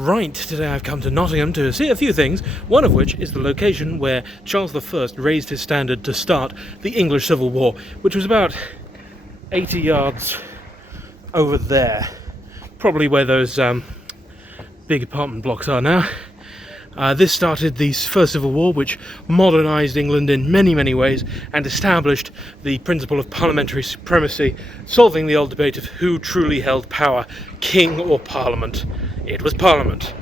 Right, today I've come to Nottingham to see a few things, one of which is the location where Charles I raised his standard to start the English Civil War, which was about 80 yards over there. Probably where those big apartment blocks are now. This started the First Civil War, which modernised England in many, many ways and established the principle of parliamentary supremacy, solving the old debate of who truly held power, king or parliament. It was parliament.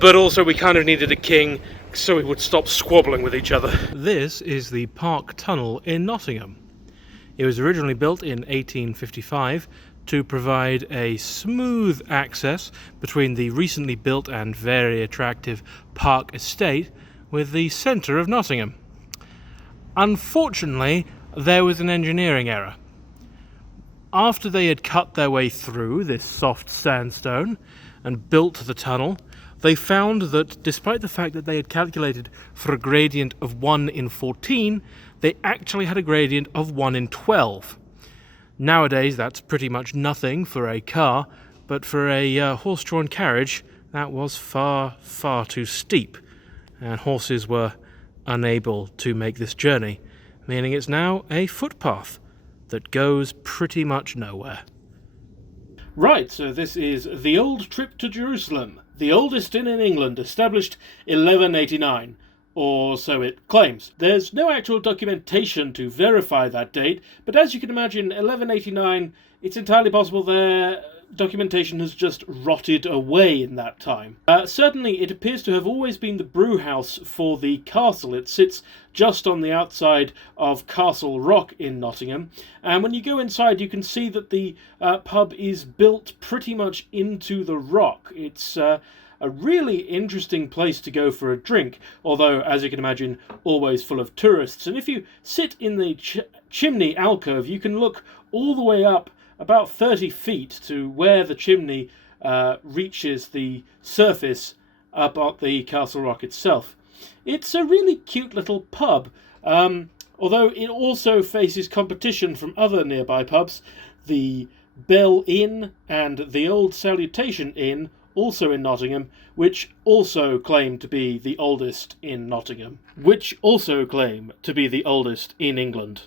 But also we kind of needed a king so we would stop squabbling with each other. This is the Park Tunnel in Nottingham. It was originally built in 1855 to provide a smooth access between the recently built and very attractive Park Estate with the centre of Nottingham. Unfortunately, there was an engineering error. After they had cut their way through this soft sandstone and built the tunnel, they found that despite the fact that they had calculated for a gradient of 1 in 14, they actually had a gradient of 1 in 12. Nowadays, that's pretty much nothing for a car, but for a horse-drawn carriage, that was far, far too steep, and horses were unable to make this journey, meaning it's now a footpath that goes pretty much nowhere. Right, so this is the old trip to Jerusalem, the oldest inn in England, established 1189. Or so it claims. There's no actual documentation to verify that date, but as you can imagine, 1189, it's entirely possible their documentation has just rotted away in that time. Certainly, it appears to have always been the brew house for the castle. It sits just on the outside of Castle Rock in Nottingham, and when you go inside you can see that the pub is built pretty much into the rock. It's a really interesting place to go for a drink, although, as you can imagine, always full of tourists. And if you sit in the chimney alcove, you can look all the way up about 30 feet to where the chimney reaches the surface up at the Castle Rock itself. It's a really cute little pub, although it also faces competition from other nearby pubs, the Bell Inn and the Old Salutation Inn, also in Nottingham, which also claim to be the oldest in Nottingham, which also claim to be the oldest in England.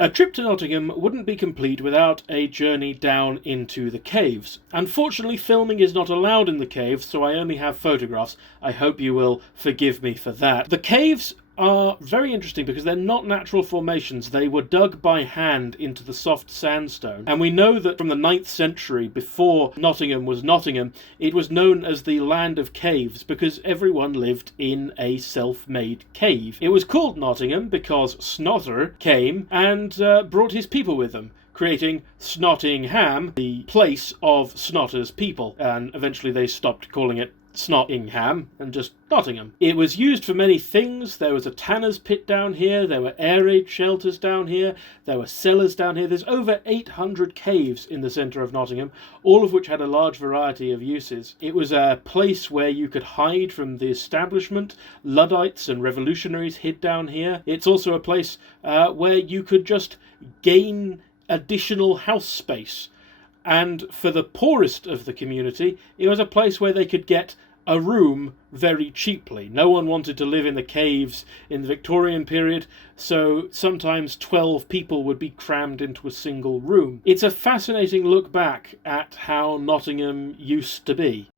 A trip to Nottingham wouldn't be complete without a journey down into the caves. Unfortunately, filming is not allowed in the caves, so I only have photographs. I hope you will forgive me for that. The caves are very interesting because they're not natural formations. They were dug by hand into the soft sandstone, and we know that from the 9th century, before Nottingham was Nottingham, it was known as the land of caves because everyone lived in a self-made cave. It was called Nottingham because Snotter came and brought his people with them, creating Snottingham, the place of Snotter's people, and eventually they stopped calling it Snottingham and just Nottingham. It was used for many things. There was a tanner's pit down here, there were air raid shelters down here, there were cellars down here. There's over 800 caves in the centre of Nottingham, all of which had a large variety of uses. It was a place where you could hide from the establishment. Luddites and revolutionaries hid down here. It's also a place where you could just gain additional house space. And for the poorest of the community, it was a place where they could get a room very cheaply. No one wanted to live in the caves in the Victorian period, so sometimes 12 people would be crammed into a single room. It's a fascinating look back at how Nottingham used to be.